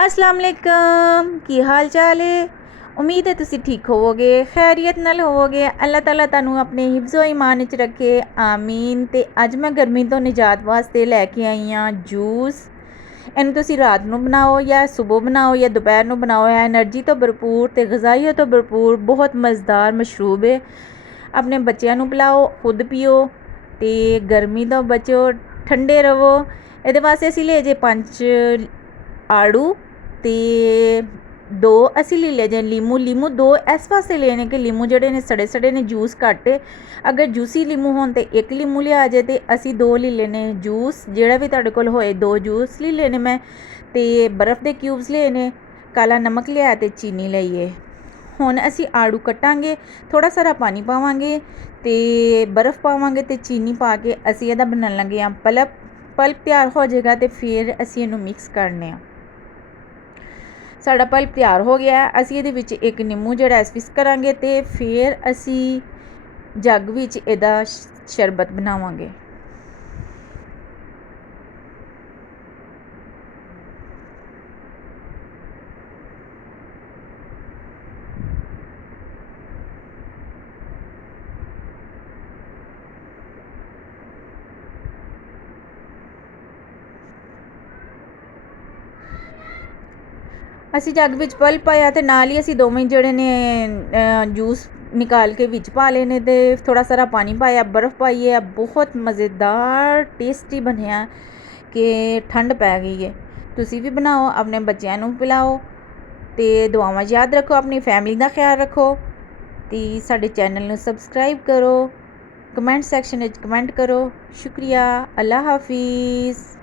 अस्सलाम वालेकुम की हाल चाल है। उम्मीद है तुसी ठीक होवोगे, खैरियत नाल होवोगे। अल्लाह ताला तुहानू अपने हिफ्ज़ो ईमान च रखे, आमीन। ते अज मैं गर्मी तो निजात वास्ते लैके आई हाँ जूस। इनू तुसी रात नू बनाओ या सुबह बनाओ या दोपहर नू बनाओ। है एनर्जी तो भरपूर ते गज़ाइयों तो भरपूर, बहुत मज़ेदार मशरूब है। अपने बच्चों नू पिलाओ, खुद पियो ते गर्मी तो बचो, ठंडे रवो। ये वास्ते असी ले जे 5 आड़ू ते 2 असी ले ले जे लीमू 2 इस वास्ते लेने कि लीमू जड़े ने सड़े सड़े ने, जूस घट्ट है। अगर जूसी लीमू होन ते 1 लीमू लिया जे ते असी 2 ले लेने जूस। जेड़ा भी तुहाडे कोल होए 2 जूस ले लेने मैं। ते बर्फ़ दे क्यूब्स लेने, काला नमक लिया ते चीनी लईए। हुण असी आड़ू कट्टांगे, थोड़ा सारा पानी पावांगे ते बर्फ़ पावांगे ते चीनी पा के असी इहदा बनान लगे आं पल्प। पल्प तैयार हो जाएगा तो फिर असी इनू मिक्स करने। साड़ा पल्प तैयार हो गया है। असी इहदे विच 1 नींबू जिहड़ा स्विस करांगे ते फिर असी जग विच इहदा शरबत बनावांगे। असी जग विच पल्प पाया ते नाल ही असी दोवें जेहड़े ने जूस निकाल के विच पा लेने ते थोड़ा सारा पानी पाया, बर्फ़ पाइए। बहुत मज़ेदार टेस्टी बनिया कि ठंड पै गई है। तुसी भी बनाओ, अपने बच्चों नू पिलाओ ते दुआवां याद रखो, अपनी फैमिली का ख्याल रखो ते साडे चैनल नू सबसक्राइब करो, कमेंट सैक्शन विच कमेंट करो। शुक्रिया, अल्लाह हाफिज़।